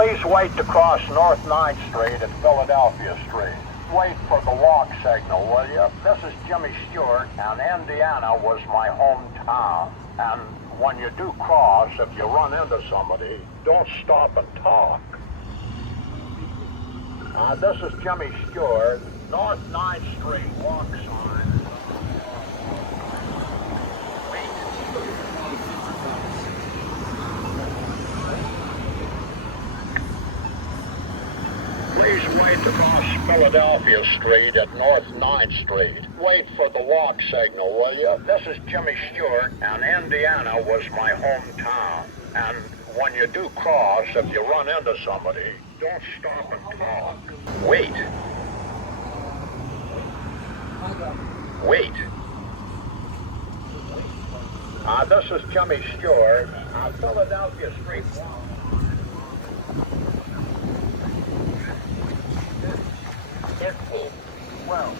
Please wait to cross North 9th Street at Philadelphia Street. Wait for the walk signal, will you? This is Jimmy Stewart, and Indiana was my hometown. And when you do cross, if you run into somebody, don't stop and talk. This is Jimmy Stewart, North 9th Street, walk sign. Please wait to cross Philadelphia Street at North 9th Street. Wait for the walk signal, will you? This is Jimmy Stewart, and Indiana was my hometown. And when you do cross, if you run into somebody, don't stop and talk. Wait. Wait. This is Jimmy Stewart, Philadelphia Street. Well.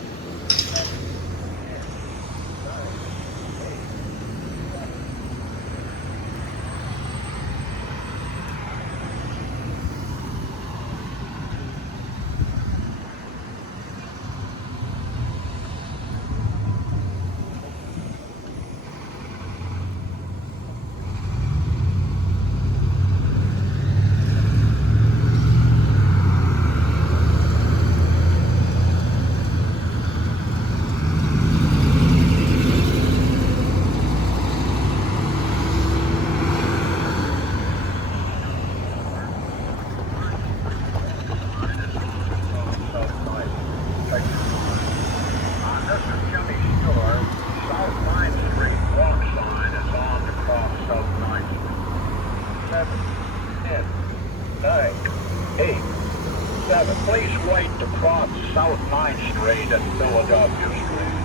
Please wait to cross South 9th Street at Philadelphia Street.